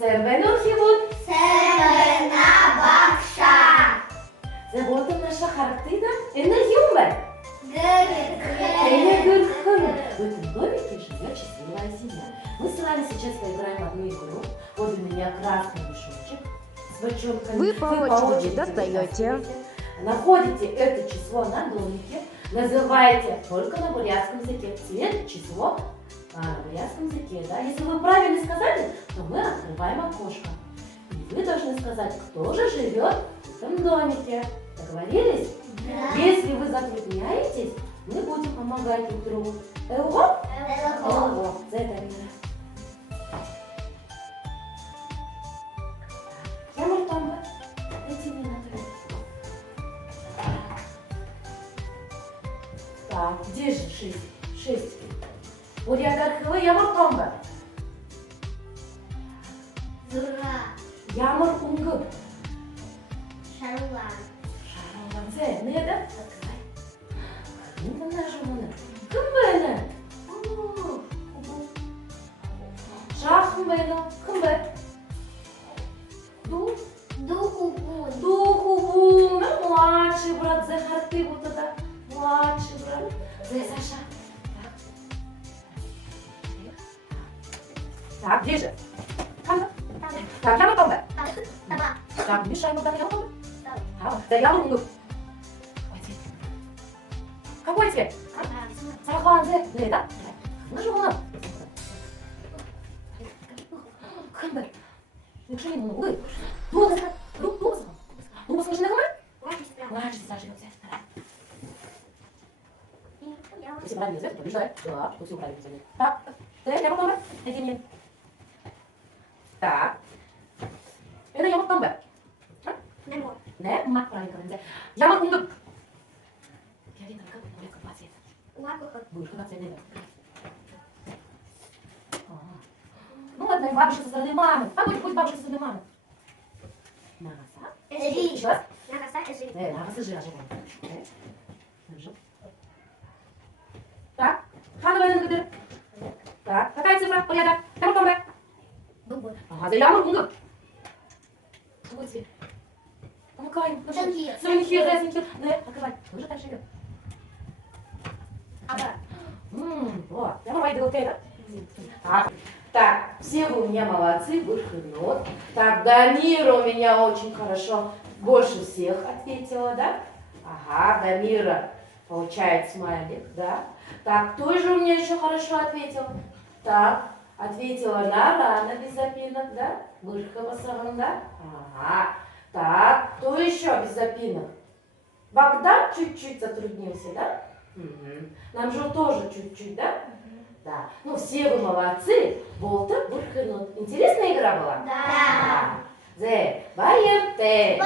Сембенур хивут. Семена бакша. Це вот наша характера. Энергиумер. Гыр. В этом домике живет счастливая семья. Мы с вами сейчас поиграем в одну игру. Вот у меня красный мешочек с бочонками. Вы по очереди достаете. вытаскиваете, находите это число на домике, называете только на бурятском языке. Цвет, число на бурятском языке. Да? Если вы правильно сказали, то мы открываем окошко. И вы должны сказать, кто же живет в этом домике. Договорились? Да. Если вы затрудняетесь, мы будем помогать друг другу. Эго? Эго. За это время. Я мартамба. Эти не надо. Так, где же 6? Бурягархова я мартамба. Зура. Ямар унгып. Шарлан. Шараланзе. Не да? Открывай. Кім нажы мұны? Кім бәні? Шахым бәні. Кім бәні? Духубун. Духубун. Младший брат. Захар, ты вот это. Младший брат. Саша. Так, где же? Так, я потом бе. Так, мешай, ну да, я потом. Да, я лунгу. Какой цвет? Сарафан цвет, да? Ну же вон. Хэмбер. Ну что не могу? Ну, слушай, на хэмбер? Младший сестра живет здесь. Если правильно взять, то побеждай. Да, то все правильно взяли. Так, я потом бе. Иди мне. Так. Это я потом бе. Не, мак правильно говорит. Я могу не. Я видно, как это два цвета. Будешь когда цвет. Ну ладно, и бабушка со стороны мамы. А будет бабушка со стороны мамы. Нагаса. Еще раз. Нагаса жира живем. Так. Хановая нагадыр. Так. Какая цифра? Порядок. Я потом бе. Ага, за яму бунгу. Какой цвет? Помыкай. Зеленхир. Не, открывай. Тоже так живет. Вот. Я мама иду, окей, да? Так, все вы у меня молодцы, выход. Так, Дамира у меня очень хорошо, больше всех ответила, да? Ага, Дамира получает смайлик, да? Так, кто же у меня еще хорошо ответил? Так, ответила Нарана без запинок, да? Бырхова саган, да? Ага. Так, кто еще без запинок? Богдан чуть-чуть затруднился, да? Угу. Нам же тоже чуть-чуть, да? Да. Ну, все вы молодцы. Болтыр, Бырхынут. Интересная игра была? Да. Зе, байырты.